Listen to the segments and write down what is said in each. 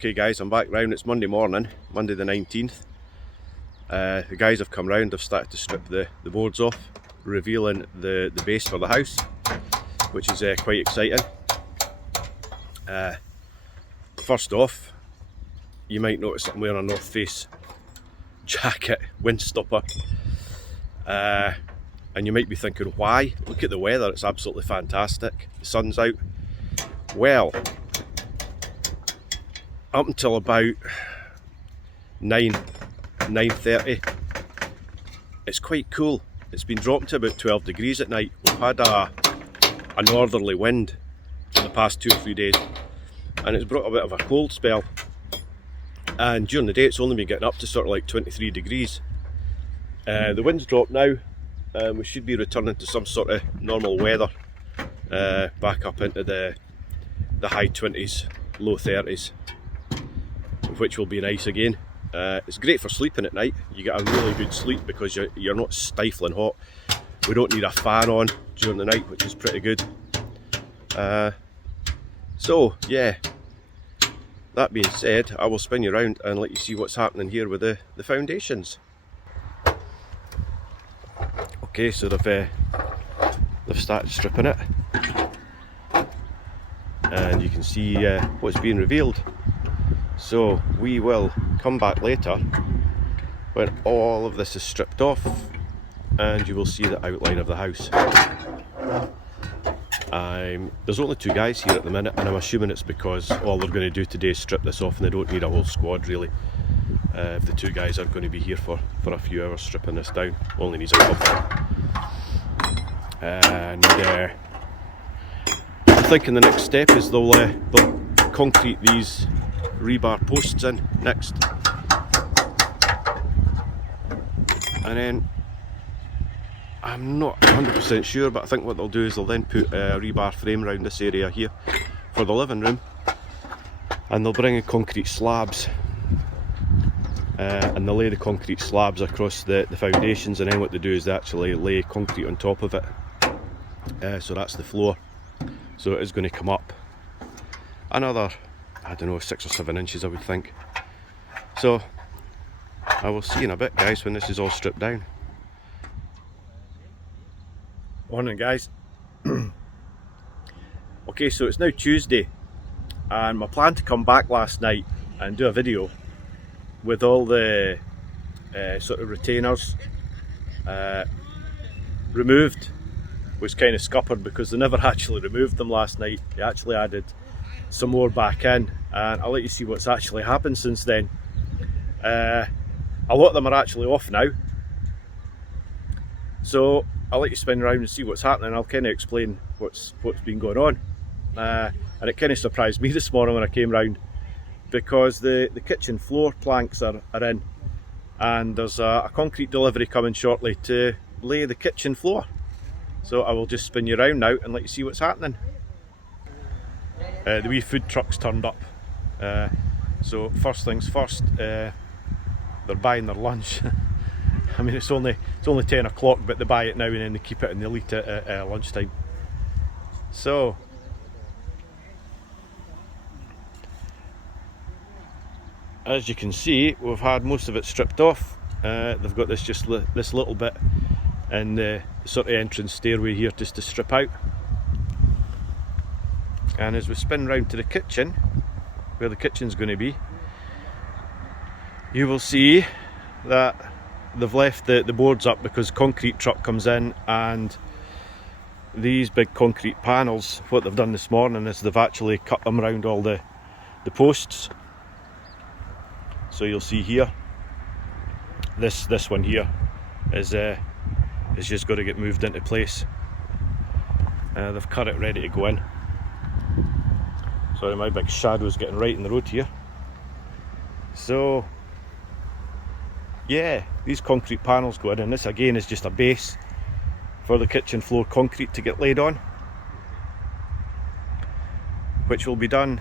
Okay guys, I'm back round. It's Monday morning, Monday the 19th. The guys have come round, they've started to strip the boards off, revealing the base for the house, which is quite exciting. First off, you might notice that I'm wearing a North Face jacket, windstopper. And you might be thinking, why? Look at the weather, it's absolutely fantastic. The sun's out. Well, up until about 9:30, it's quite cool. It's been dropping to about 12 degrees at night. We've had a northerly wind for the past 2 or 3 days, and it's brought a bit of a cold spell. And during the day, it's only been getting up to sort of like 23 degrees. The wind's dropped now. We should be returning to some sort of normal weather, back up into the high 20s, low 30s, which will be nice again. It's great for sleeping at night. You get a really good sleep because you're not stifling hot. We don't need a fan on during the night, which is pretty good. So yeah, that being said, I will spin you around and let you see what's happening here with the foundations. Okay, so they've started stripping it, and you can see what's being revealed. So we will come back later when all of this is stripped off, and you will see the outline of the house. There's only 2 guys here at the minute, and I'm assuming it's because all they're going to do today is strip this off, and they don't need a whole squad really. If the 2 guys are going to be here for a few hours stripping this down, only needs a couple. And I'm thinking the next step is they'll concrete these rebar posts in next, and then I'm not 100% sure, but I think what they'll do is they'll then put a rebar frame around this area here for the living room, and they'll bring in concrete slabs, and they'll lay the concrete slabs across the foundations, and then what they do is they actually lay concrete on top of it. So that's the floor. So it is going to come up another, I don't know, 6 or 7 inches I would think. So I will see you in a bit guys when this is all stripped down. Morning guys. Okay, so it's now Tuesday, and my plan to come back last night and do a video with all the sort of retainers removed was kind of scuppered because they never actually removed them last night. They actually added some more back in, and I'll let you see what's actually happened since then. A lot of them are actually off now, so I'll let you spin around and see what's happening. I'll kind of explain what's been going on, and it kind of surprised me this morning when I came round, because the kitchen floor planks are in, and there's a concrete delivery coming shortly to lay the kitchen floor. So I will just spin you around now and let you see what's happening. The wee food truck's turned up. So first things first, they're buying their lunch. I mean, it's only 10 o'clock, but they buy it now and then they keep it and they'll eat it at lunchtime. So as you can see, we've had most of it stripped off. They've got this little bit in the sort of entrance stairway here just to strip out. And as we spin round to the kitchen, where the kitchen's going to be, you will see that they've left the boards up because concrete truck comes in, and these big concrete panels, what they've done this morning is they've actually cut them around all the posts. So you'll see here, this one here is just got to get moved into place. They've cut it ready to go in. Sorry, my big shadow's getting right in the road here. So yeah, these concrete panels go in, and this again is just a base for the kitchen floor concrete to get laid on, which will be done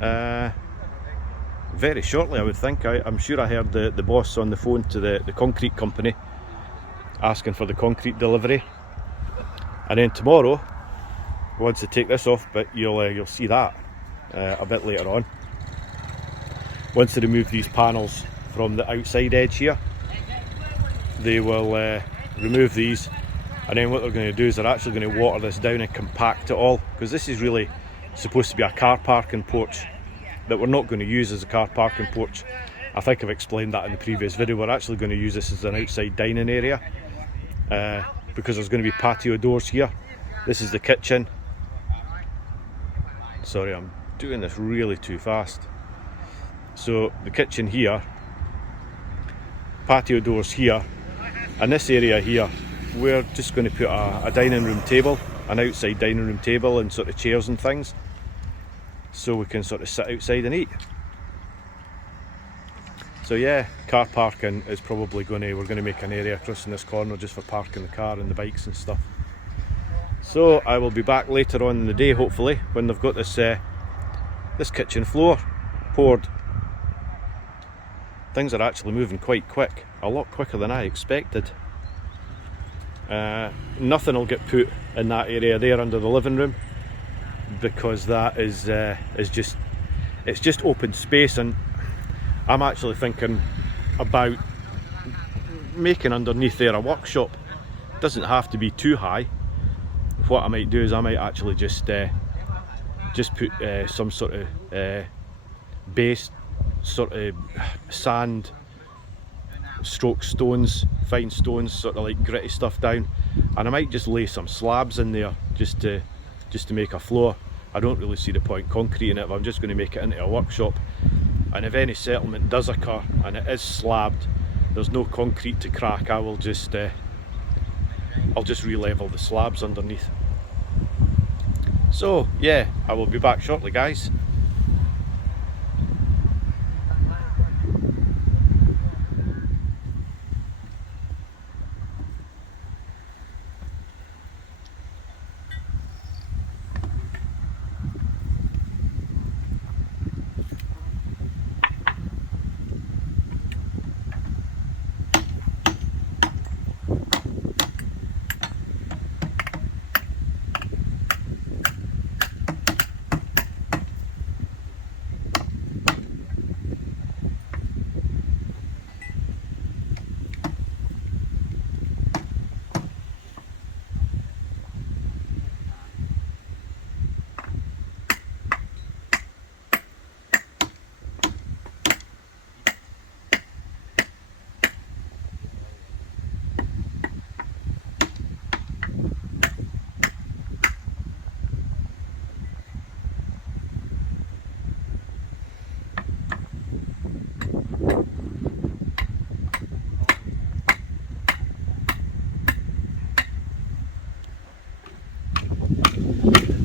very shortly, I would think. I'm sure I heard the boss on the phone to the concrete company asking for the concrete delivery, and then tomorrow, once they take this off, but you'll see that a bit later on. once they remove these panels from the outside edge here, they will remove these, and then what they're going to do is they're actually going to water this down and compact it all, because this is really supposed to be a car parking porch that we're not going to use as a car parking porch. I think I've explained that in the previous video. We're actually going to use this as an outside dining area, because there's going to be patio doors here. This is the kitchen. Sorry, I'm doing this really too fast. So the kitchen here, patio doors here, and this area here, we're just going to put a dining room table, an outside dining room table, and sort of chairs and things, so we can sort of sit outside and eat. So yeah, car parking is probably we're going to make an area across in this corner just for parking the car and the bikes and stuff. So I will be back later on in the day, hopefully, when they've got this this kitchen floor poured. Things are actually moving quite quick, a lot quicker than I expected. Nothing will get put in that area there under the living room, because that is just open space, and I'm actually thinking about making underneath there a workshop. It doesn't have to be too high. What I might do is I might actually just put some sort of base, sort of sand stroke stones, fine stones, sort of like gritty stuff down, and I might just lay some slabs in there just to make a floor. I don't really see the point concreting it, but I'm just going to make it into a workshop. And if any settlement does occur and it is slabbed, there's no concrete to crack, I'll just re-level the slabs underneath. So yeah, I will be back shortly, guys.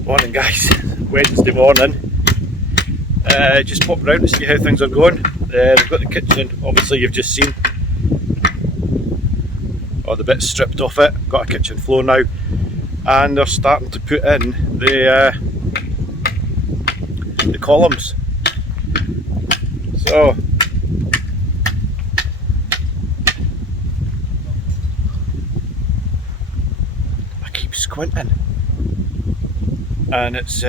Morning, guys. Wednesday morning. Just popped around to see how things are going. They've got the kitchen, obviously you've just seen all the bits stripped off it. Got a kitchen floor now, and they're starting to put in the columns. So I keep squinting, and it's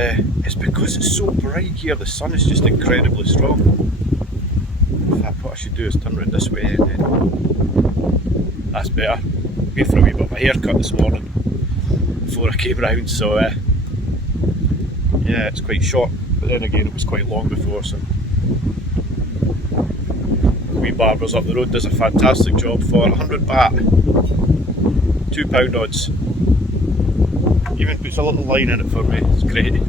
because it's so bright here. The sun is just incredibly strong. In fact, what I should do is turn around this way, and then that's better. Went for a wee bit of a haircut this morning before I came round, so yeah, it's quite short, but then again it was quite long before, so wee barbers up the road does a fantastic job for 100 baht, £2 odds. Even puts a little line in it for me. It's great.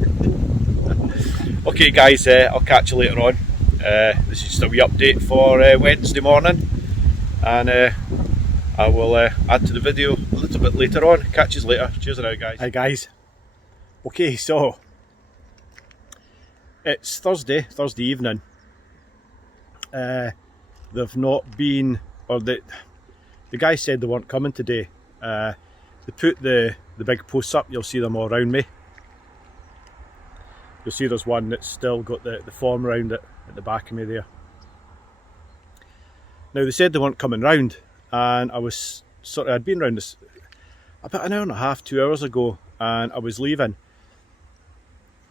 Okay, guys, I'll catch you later on. This is just a wee update for Wednesday morning, and I will add to the video a little bit later on. Catch you later. Cheers now, guys. Hi, guys. Okay, so it's Thursday evening. They've not been, or the guy said they weren't coming today. They put the big posts up. You'll see them all around me. You'll see there's one that's still got the form around it at the back of me there. Now, they said they weren't coming round, and I was I'd been round this about an hour and a half, 2 hours ago, and I was leaving,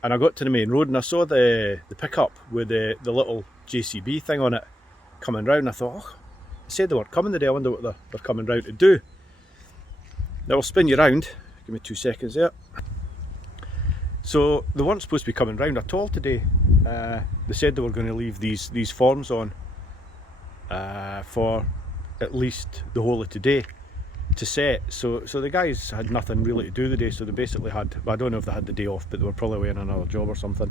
and I got to the main road and I saw the pickup with the little JCB thing on it coming round. I thought, oh, they said they weren't coming today, I wonder what they're coming round to do. Now I'll spin you round, give me 2 seconds there. So they weren't supposed to be coming round at all today. They said they were going to leave these forms on for at least the whole of today to set. So the guys had nothing really to do today, so they basically had, I don't know if they had the day off, but they were probably away on another job or something.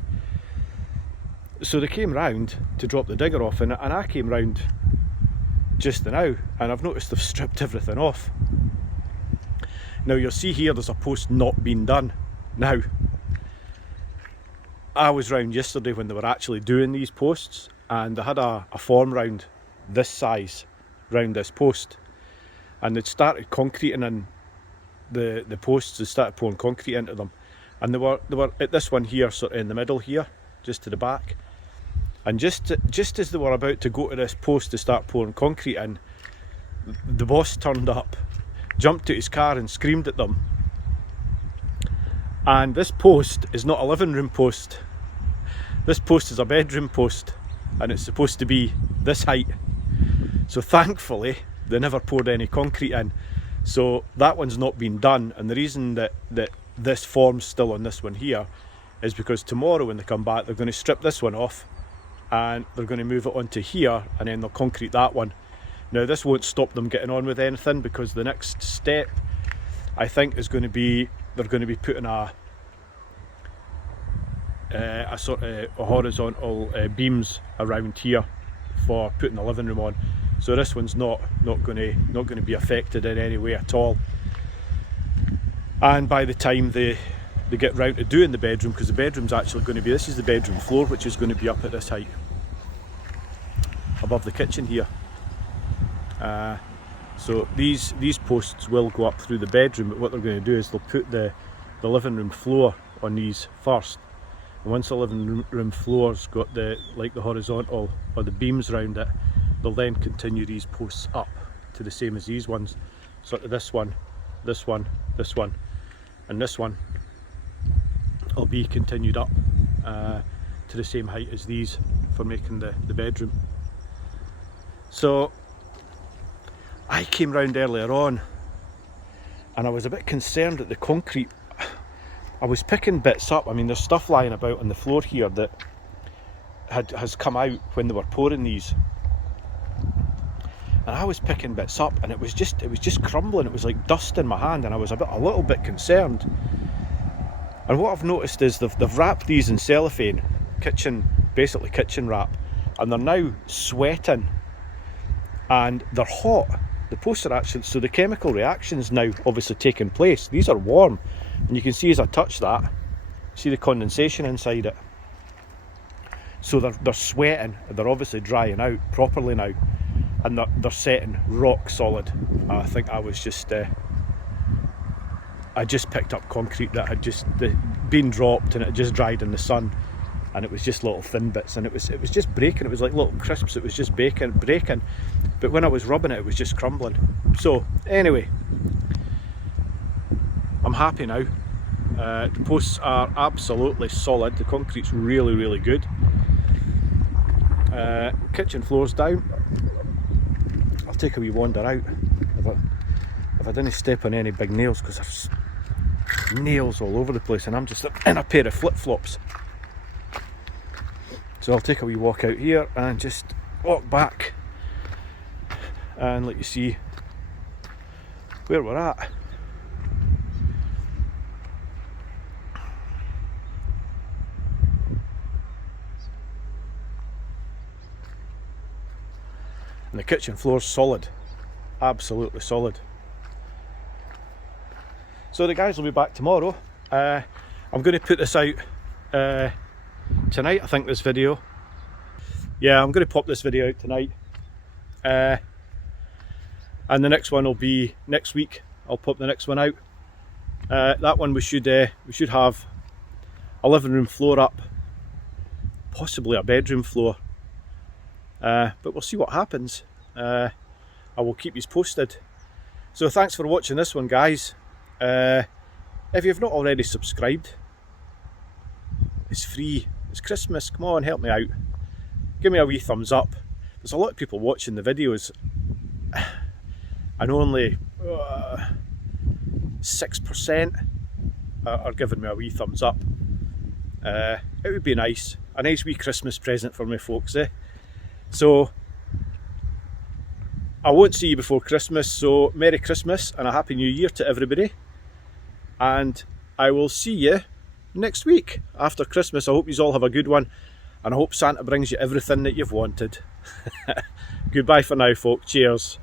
So they came round to drop the digger off, and I came round just now, and I've noticed they've stripped everything off. Now you'll see here there's a post not been done. Now, I was round yesterday when they were actually doing these posts, and they had a form round this size round this post, and they'd started concreting in the posts. They started pouring concrete into them, and they were at this one here, sort of in the middle here, just to the back. And just as they were about to go to this post to start pouring concrete in, the boss turned up, jumped out his car and screamed at them. And this post is not a living room post. This post is a bedroom post, and it's supposed to be this height. So thankfully they never poured any concrete in, so that one's not been done. And the reason that this form's still on this one here is because tomorrow when they come back, they're going to strip this one off and they're going to move it onto here, and then they'll concrete that one. Now this won't stop them getting on with anything, because the next step I think is going to be, they're going to be putting a sort of horizontal beams around here for putting the living room on. So this one's not going to be affected in any way at all. And by the time they get round to doing the bedroom, because the bedroom's actually going to be, this is the bedroom floor, which is going to be up at this height above the kitchen here. So these posts will go up through the bedroom, but what they're going to do is they'll put the living room floor on these first. And once the living room floor's got the horizontal or the beams around it, they'll then continue these posts up to the same as these ones. Sort of this one, this one, this one, and this one will be continued up to the same height as these for making the bedroom. So I came round earlier on and I was a bit concerned at the concrete. I was picking bits up. I mean, there's stuff lying about on the floor here that has come out when they were pouring these, and I was picking bits up, and it was just crumbling. It was like dust in my hand, and I was a little bit concerned. And what I've noticed is they've wrapped these in cellophane, basically kitchen wrap, and they're now sweating and they're hot. The posts are actually, so the chemical reaction's now obviously taking place. These are warm, and you can see as I touch that, see the condensation inside it. So they're sweating, they're obviously drying out properly now, and they're setting rock solid. I think I just picked up concrete that had just been dropped, and it had just dried in the sun, and it was just little thin bits, and it was just breaking. It was like little crisps. It was just breaking, but when I was rubbing it, it was just crumbling. So anyway, I'm happy now. The posts are absolutely solid. The concrete's really, really good. Kitchen floor's down. I'll take a wee wander out if I didn't step on any big nails, because there's nails all over the place, and I'm just in a pair of flip-flops. So I'll take a wee walk out here and just walk back and let you see where we're at. And the kitchen floor's solid, absolutely solid. So the guys will be back tomorrow. I'm going to put this out tonight, I think, this video. Yeah, I'm going to pop this video out tonight. And the next one will be next week. I'll pop the next one out. That one we should have a living room floor up, possibly a bedroom floor. But we'll see what happens. I will keep you posted. So thanks for watching this one, guys. If you've not already subscribed, it's free. It's Christmas. Come on, help me out. give me a wee thumbs up. There's a lot of people watching the videos and only 6% are giving me a wee thumbs up. It would be nice, a nice wee Christmas present for my folks, eh? So I won't see you before Christmas, so Merry Christmas and a Happy New Year to everybody, and I will see you next week after Christmas. I hope you all have a good one, and I hope Santa brings you everything that you've wanted. Goodbye for now, folk. Cheers.